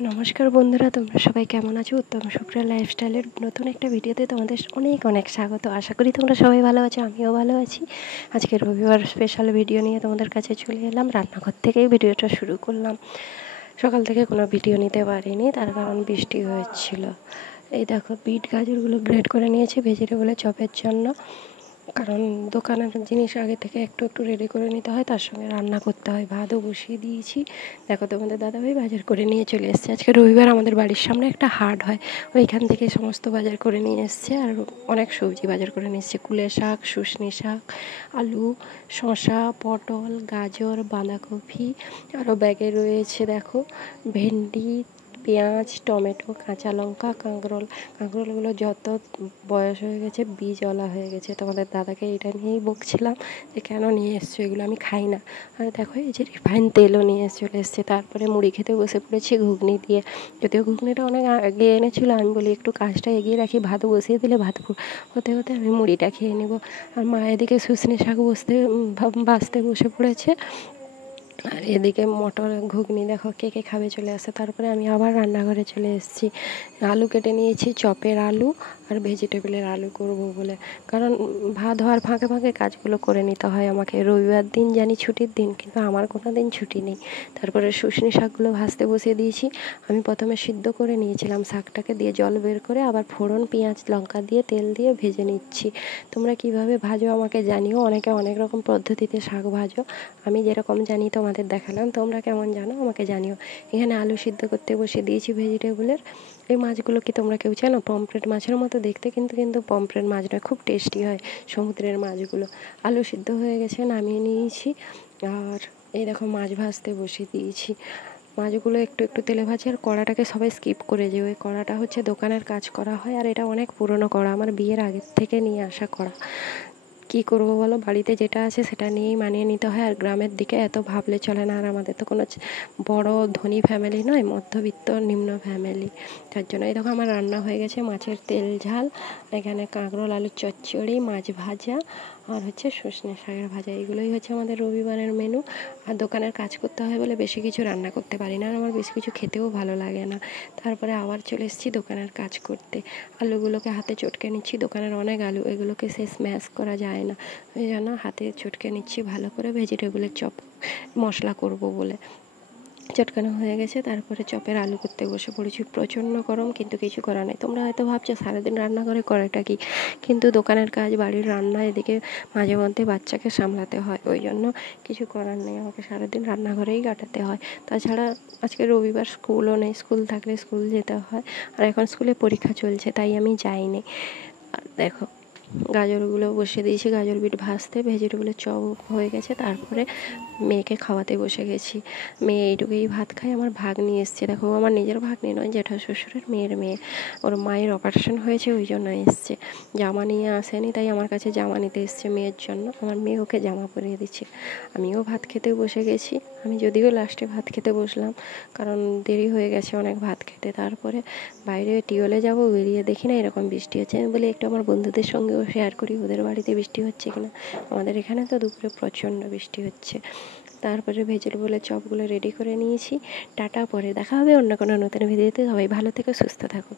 নমস্কার বন্ধুরা, তোমরা সবাই কেমন আছো? উত্তম সুপ্রিয়া লাইফস্টাইলের নতুন একটা ভিডিওতে তোমাদের অনেক অনেক স্বাগত। আশা করি তোমরা সবাই ভালো আছো, আমিও ভালো আছি। আজকে রবিবার স্পেশাল ভিডিও নিয়ে তোমাদের কাছে চলে এলাম। রান্নাঘর থেকেই ভিডিওটা শুরু করলাম। সকাল থেকে কোনো ভিডিও নিতে পারিনি, তার কারণ বৃষ্টি হয়েছিল। এই দেখো, বিট গাজরগুলো গ্রেড করে নিয়েছি ভেজিটেবলের চপের জন্য। কারণ দোকানের জিনিস আগে থেকে একটু একটু রেডি করে নিতে হয়, তার সঙ্গে রান্না করতে হয়। ভাতও বসিয়ে দিয়েছি। দেখো, তোমাদের দাদাভাই বাজার করে নিয়ে চলে এসেছে। আজকে রবিবার আমাদের বাড়ির সামনে একটা হাট হয়, ওইখান থেকে সমস্ত বাজার করে নিয়ে এসছে। আর অনেক সবজি বাজার করে নিয়ে এসছে: কুলে শাক, শুশনি শাক, আলু, শসা, পটল, গাজর, বাঁধাকপি। আরও ব্যাগে রয়েছে দেখো ভেন্ডি, পেঁয়াজ, টমেটো, কাঁচা লঙ্কা, কাঁকরোলগুলো যত বয়স হয়ে গেছে বীজওয়ালা হয়ে গেছে। তোমাদের দাদাকে এটা নিয়েই বকছিলাম যে কেন নিয়ে এসছো এগুলো, আমি খাই না। আর দেখো, এই যে রিফাইন তেলও নিয়ে চলে এসছে। তারপরে মুড়ি খেতে বসে পড়েছি ঘুগনি দিয়ে। যদিও ঘুগনিটা অনেক আগে এনেছিল, আমি বলি একটু কাজটা এগিয়ে রাখি, ভাত বসিয়ে দিলে ভাত হতে হতে আমি মুড়িটা খেয়ে নেব। আর মা এদিকে শুশনি শাক বাছতে বসে পড়েছে। আর এদিকে মটর ঘুগনি দেখো কে কে খাবে চলে আসে। তারপরে আমি আবার রান্নাঘরে চলে এসেছি। আলু কেটে নিয়েছি, চপের আলু আর ভেজিটেবলের আলু করব বলে। কারণ ভাত হওয়ার ফাঁকে ফাঁকে কাজগুলো করে নিতে হয় আমাকে। রবিবার দিন জানি ছুটির দিন, কিন্তু আমার কোনো দিন ছুটি নেই। তারপরে শুশনি শাকগুলো ভাজতে বসিয়ে দিয়েছি। আমি প্রথমে সিদ্ধ করে নিয়েছিলাম শাকটাকে, দিয়ে জল বের করে আবার ফোড়ন, পেঁয়াজ, লঙ্কা দিয়ে তেল দিয়ে ভেজে নিচ্ছি। তোমরা কিভাবে ভাজো আমাকে জানিও। অনেকে অনেক রকম পদ্ধতিতে শাক ভাজো, আমি যেরকম জানি তোমাদের দেখালাম। তোমরা কেমন জানো আমাকে জানিও। এখানে আলু সিদ্ধ করতে বসিয়ে দিয়েছি ভেজিটেবলের। এই মাছগুলো কি তোমরা কেউ জানো? পমফ্রেট মাছের মতো দেখতে, কিন্তু পমফ্রেট মাছ নয়, খুব টেস্টি হয় সমুদ্রের মাছগুলো। আলু সিদ্ধ হয়ে গেছে, নামিয়ে নিয়েছি। আর এই দেখো, মাছ ভাজতে বসিয়ে দিয়েছি। মাছগুলো একটু একটু তেলে ভাজি। আর কড়াটাকে সবাই স্কিপ করে যে, ওই কড়াটা হচ্ছে দোকানের কাজ করা হয়। আর এটা অনেক পুরনো কড়া, আমার বিয়ের আগের থেকে নিয়ে আসা কড়া। কী করবো বলো, বাড়িতে যেটা আছে সেটা নিয়েই মানিয়ে নিতে হয়। আর গ্রামের দিকে এত ভাবলে চলে না। আর আমাদের তো কোনো বড় ধনী ফ্যামিলি নয়, মধ্যবিত্ত নিম্ন ফ্যামিলি। তার জন্য এই দেখো, আমার রান্না হয়ে গেছে মাছের তেল ঝাল, এখানে কাঁকরোল আলুর চচ্চড়ি, মাছ ভাজা, আর হচ্ছে সজনে শাকের ভাজা। এগুলোই হচ্ছে আমাদের রবিবারের মেনু। আর দোকানের কাজ করতে হয় বলে বেশি কিছু রান্না করতে পারি না, আর আমার বেশি কিছু খেতেও ভালো লাগে না। তারপরে আবার চলে এসেছি দোকানের কাজ করতে। আলুগুলোকে হাতে চটকে নিচ্ছি, দোকানের অনেক আলু, এগুলোকে সে স্ম্যাশ করা যায় না, ওই জন্য হাতে চটকে নিচ্ছি ভালো করে। ভেজিটেবলের চপ মশলা করব বলে চটকানো হয়ে গেছে। তারপরে চপের আলু করতে বসে পড়েছি। প্রচণ্ড গরম, কিন্তু কিছু করার নেই। তোমরা হয়তো ভাবছো সারাদিন রান্নাঘরে করাটা কি, কিন্তু দোকানের কাজ, বাড়ির রান্না, এদিকে মাঝে মধ্যে বাচ্চাকে সামলাতে হয়, ওই জন্য কিছু করার নেই, আমাকে সারাদিন রান্নাঘরেই কাটাতে হয়। তাছাড়া আজকে রবিবার, স্কুলও নেই, স্কুল থাকলে স্কুল যেতে হয়। আর এখন স্কুলে পরীক্ষা চলছে, তাই আমি যাইনি। আর দেখো, গাজরগুলো বসিয়ে দিয়েছি, গাজর বিট ভাজতে। ভেজিটেবলের চপ হয়ে গেছে। তারপরে মেয়েকে খাওয়াতে বসে গেছি। মেয়ে এইটুকুই ভাত খায়। আমার ভাগ্নি এসছে, দেখো আমার নিজের ভাগ্নি নয়, জ্যাঠা শ্বশুরের মেয়ের মেয়ে। ওর মায়ের অপারেশন হয়েছে, ওই জন্য এসছে। জামা নিয়ে আসেনি, তাই আমার কাছে জামা নিতে এসছে মেয়ের জন্য। আমার মেয়ে ওকে জামা পরিয়ে দিচ্ছে। আমিও ভাত খেতে বসে গেছি। আমি যদিও লাস্টে ভাত খেতে বসলাম, কারণ দেরি হয়ে গেছে অনেক ভাত খেতে। তারপরে বাইরে টিউবওয়েলে যাবো, বেরিয়ে দেখি না এরকম বৃষ্টি হচ্ছে। আমি বলি একটু আমার বন্ধুদের সঙ্গেও শেয়ার করি ওদের বাড়িতে বৃষ্টি হচ্ছে কিনা। আমাদের এখানে তো দুপুরে প্রচণ্ড বৃষ্টি হচ্ছে। তারপরে ভেজিটেবলের চপগুলো রেডি করে নিয়েছি। টাটা, পরে দেখা হবে অন্য কোনো নতুন ভিডিওতে। সবাই ভালো থেকো, সুস্থ থাকো।